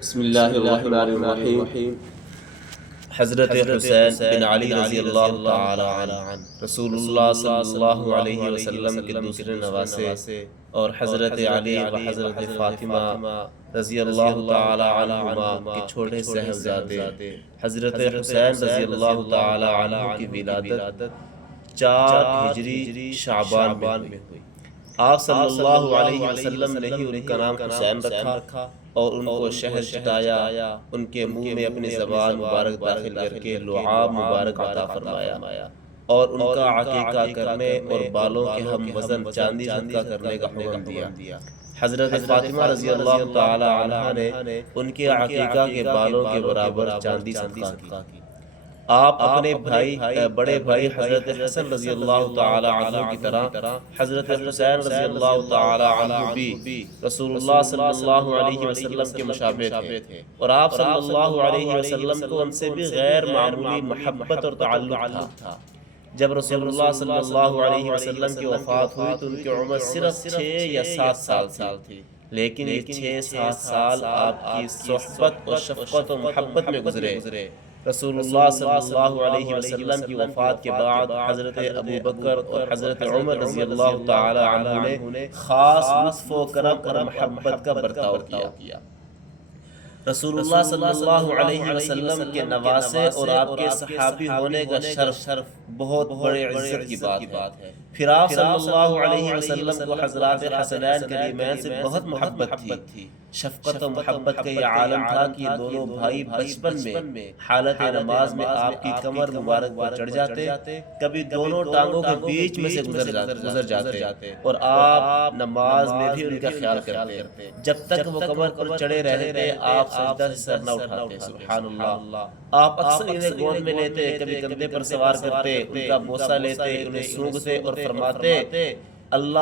بسم اللہ الرحمن الرحیم۔ حضرت حسین بن علی رضی اللہ تعالی عنہ رسول اللہ صلی اللہ علیہ وسلم کے دوسرے نواسے اور حضرت علی و حضرت فاطمہ رضی اللہ تعالی عنہما کے چھوٹے صاحبزادے حضرت حسین رضی اللہ تعالی عنہ کی ولادت 4 ہجری شعبان میں ہوئی۔ آپ صلی اللہ علیہ وسلم نے ہی ان کا نام حسین رکھا اور ان کو شہد چٹایا، ان کے منہ میں اپنی زبان مبارک داخل کر کے لعاب مبارک عطا فرمایا اور ان کا عقیقہ کرنے اور بالوں کے ہم وزن چاندی صدقہ کرنے کا حکم دیا۔ حضرت فاطمہ رضی اللہ تعالی عنہا نے ان کے عقیقہ کے بالوں کے برابر چاندی صدقہ کی۔ آپ اپنے بڑے بھائی حضرت حسن رضی اللہ تعالی عنہ کی طرح حضرت حسین رضی اللہ تعالی عنہ بھی رسول اللہ صلی اللہ علیہ وسلم کے مشابہ تھے، اور آپ صلی اللہ علیہ وسلم کو ان سے بھی غیر معمولی محبت اور تعلق تھا۔ جب رسول اللہ صلی اللہ علیہ وسلم کی وفات ہوئی تو ان کی عمر صرف 6 یا 7 سال تھی، لیکن یہ 6-7 سال آپ کی صحبت اور شفقت و محبت میں گزرے۔ رسول اللہ صلی اللہ علیہ وسلم کی وفات کے بعد حضرت ابو بکر اور حضرت عمر رضی اللہ تعالی عنہ نے خاص لطف و کرم اور محبت کا برتاؤ کیا۔ رسول اللہ صلی اللہ علیہ وسلم کے نواسے اور آپ کے صحابی ہونے کا شرف بہت بڑے عزت کی بات ہے۔ پھر آپ صلی اللہ علیہ وسلم کو حضرات حسنین کریمین سے بہت محبت تھی۔ شفقت و محبت کا یہ عالم تھا کہ یہ دونوں بھائی بچپن میں حالت نماز میں آپ کی کمر مبارک پر چڑھ جاتے، کبھی دونوں ٹانگوں کے بیچ میں سے گزر جاتے اور آپ نماز میں بھی ان کا خیال کرتے۔ جب تک وہ کمر پر چڑھے رہتے آپ سجدہ سے سر نہ اٹھاتے۔ سبحان اللہ۔ آپ اکثر انہیں گود میں لیتے، کبھی کندھے پر سوار کرتے، ان کا بوسہ لیتے، انہیں سونگھتے اور فرماتے تم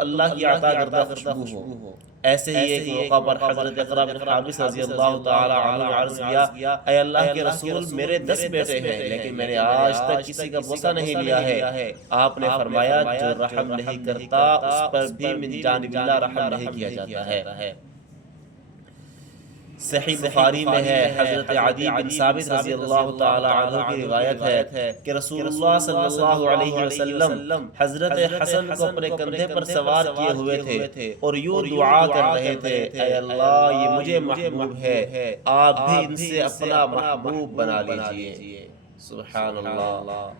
اللہ کی عطا کردہ خوشبو ہو۔ ایسے ہی ایک موقع پر حضرت اقرا بن حابس رضی اللہ تعالی عنہ عرض کیا، اے اللہ کے رسول، میرے 10 بیٹے ہیں لیکن میں نے آج تک کسی کا بوسہ نہیں لیا ہے۔ آپ نے فرمایا جو رحم نہیں کرتا اس پر بھی من جانب اللہ رحم نہیں کیا جاتا ہے۔ صحیح بخاری میں ہے، حضرت عدی بن ثابت رضی اللہ تعالی عنہ کی روایت ہے کہ رسول اللہ صلی اللہ علیہ وسلم حضرت حسن کو اپنے کندھے پر سوار کیے ہوئے تھے اور یوں دعا کر رہے تھے، اے اللہ یہ مجھے محبوب ہے، آپ بھی ان سے اپنا محبوب بنا لیجئے۔ سبحان اللہ۔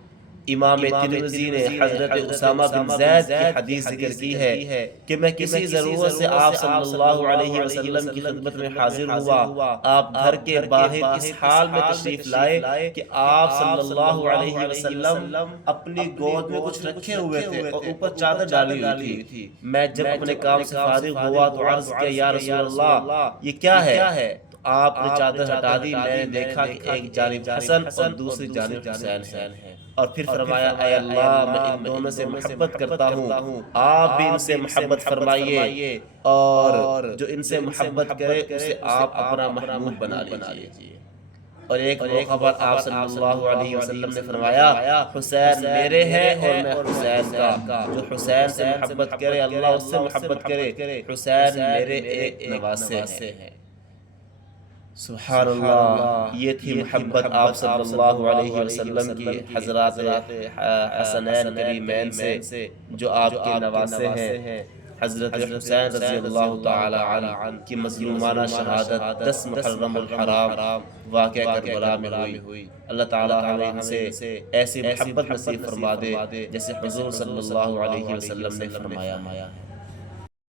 امام ترمذی نے حضرت اسامہ بن زید کی حدیث ذکر کی ہے کہ میں کسی ضرورت سے آپ صلی اللہ علیہ وسلم کی خدمت میں حاضر ہوا، آپ گھر کے باہر اس حال میں تشریف لائے کہ آپ صلی اللہ علیہ وسلم اپنی گود میں کچھ رکھے ہوئے تھے اور اوپر چادر ڈالی ہوئی تھی۔ میں جب اپنے کام سے فارغ ہوا تو عرض کیا، یا رسول اللہ یہ کیا ہے؟ تو آپ نے چادر ہٹا دی۔ میں نے دیکھا کہ ایک جانب حسن اور دوسری جانب حسین ہے، اور پھر فرمایا، اے اللہ میں ان دونوں سے محبت کرتا ہوں، آپ بھی ان سے محبت فرمائیے اور جو ان سے محبت کرے اسے آپ اپنا محبوب بنا لیجئے۔ اور ایک موقع پر آپ صلی اللہ علیہ وسلم نے فرمایا، حسین میرے ہیں اور میں حسین کا، جو حسین سے محبت کرے اللہ اس سے محبت کرے، حسین میرے ایک نواسے ہیں۔ سبحان اللہ۔ یہ تھی محبت آپ صلی اللہ علیہ وسلم کی حضرات حسنین کریمین سے جو آپ کے نواسے ہیں۔ حضرت حسین رضی اللہ تعالی عنہ کی مظلومانہ شہادت 10 محرم الحرام واقعہ کربلا میں ہوئی۔ اللہ تعالی ہمیں ان سے ایسی محبت نصیب فرما دے جیسے حضور صلی اللہ علیہ وسلم نے فرمایا ہے۔